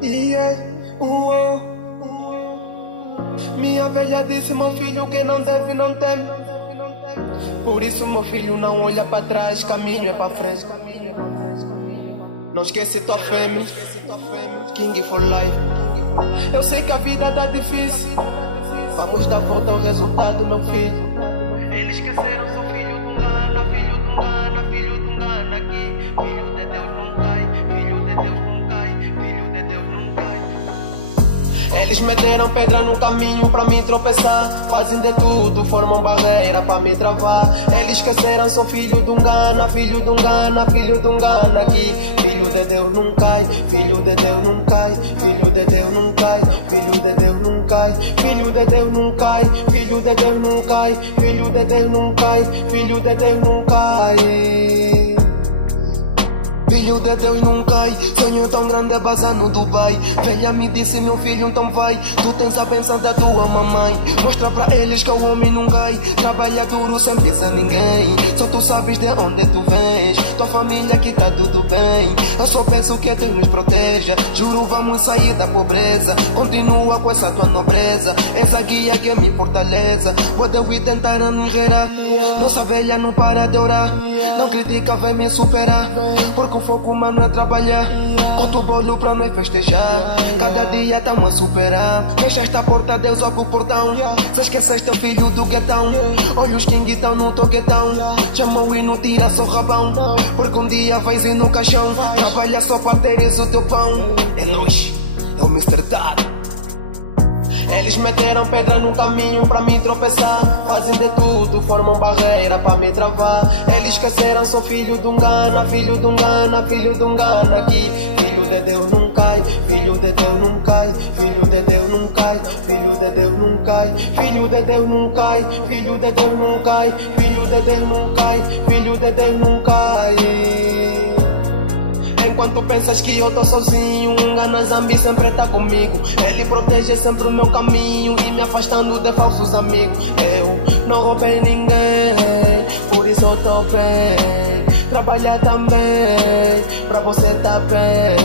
Yeah, minha velha disse, meu filho, que não deve, não teme. Por isso, meu filho, não olha para trás, caminho é para frente. Não esquece tua fêmea, King for life. Eu sei que a vida tá difícil, vamos dar volta ao resultado, meu filho. Eles esqueceram, sou filho de um gana, filho de um gana, filho de um gana aqui. Filho de Deus não cai, filho de Deus não cai, filho de Deus não cai. Eles meteram pedra no caminho pra me tropeçar, fazem de tudo, formam barreira pra me travar. Eles esqueceram, sou filho de um gana, filho de um gana, filho de um gana aqui. Filho de Deus não cai, filho de Deus não cai, filho de Deus não cai, filho de Deus não cai, filho de Deus não cai, filho de Deus não cai, filho de Deus não cai, filho de Deus não cai. Filho de Deus não cai, sonho tão grande é bazar no Dubai. Velha me disse, meu filho, então vai, tu tens a benção da tua mamãe. Mostra pra eles que o homem não cai, trabalha duro sem pisar ninguém. Só tu sabes de onde tu vens, tua família aqui tá tudo bem. Eu só penso que Deus nos proteja, juro vamos sair da pobreza. Continua com essa tua nobreza, essa guia que me fortaleza. Pode eu ir tentar nos gerar, nossa velha não para de orar. Não critica, vem me superar, porque o foco mano é trabalhar. Conta o bolo pra nós festejar, cada dia tamo a superar. Fecha esta porta, Deus abre o portão. Se esqueces teu filho do guetão, olha os king tão no toquetão. Chamam e não tira só rabão, porque um dia vais ir no caixão. Trabalha só para teres o teu pão. É nóis, é o Mr. Dad. Eles meteram pedra no caminho pra me tropeçar, fazem de tudo, formam barreira pra me travar. Eles esqueceram, sou filho de um gana, filho de um gana, filho de um gana aqui. Filho de Deus não cai, filho de Deus não cai, filho de Deus não cai, filho de Deus não cai, filho de Deus não cai, filho de Deus não cai, filho de Deus não cai, filho de Deus não cai. Enquanto pensas que eu tô sozinho, um gana Zambi sempre tá comigo. Ele protege sempre o meu caminho e me afastando de falsos amigos. Eu não roubei ninguém, por isso eu tô bem. Trabalhar também, pra você tá bem.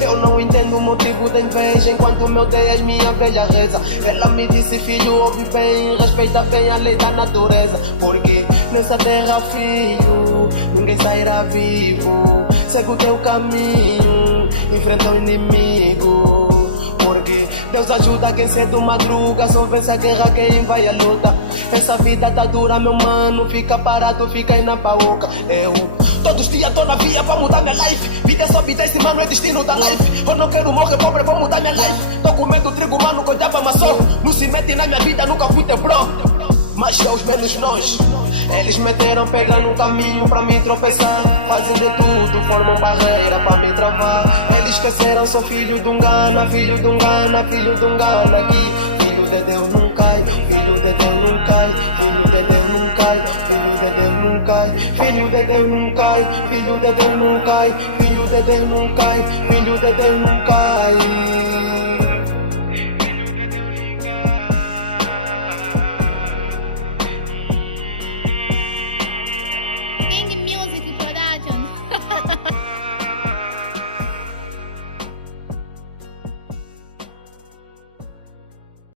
Eu não entendo o motivo da inveja, enquanto meu Deus minha velha reza. Ela me disse, filho, ouve bem, respeita bem a lei da natureza. Porque nessa terra, filho, ninguém sairá vivo. Segue o teu caminho, enfrenta o inimigo. Porque Deus ajuda quem cedo madruga, só vence a guerra quem vai à luta. Essa vida tá dura, meu mano, fica parado, fica aí na paoca. Eu todos os dias tô na via pra mudar minha life. Vida só vida, esse mano é destino da life. Eu não quero morrer pobre, vou mudar minha life. Tô comendo trigo, mano, que eu dava maçom. Não se mete na minha vida, nunca fui teu bro. Mas Deus menos nós. Eles meteram pedra no caminho pra me tropeçar, fazem de tudo, formam barreira pra me travar. Eles esqueceram, sou filho de um gana, filho de um gana, filho de um gana aqui. Filho de Deus não cai, filho de Deus não cai, filho de Deus não cai, filho de Deus não cai, filho de Deus não cai, filho de Deus não cai, filho de Deus não cai, filho de Deus não cai.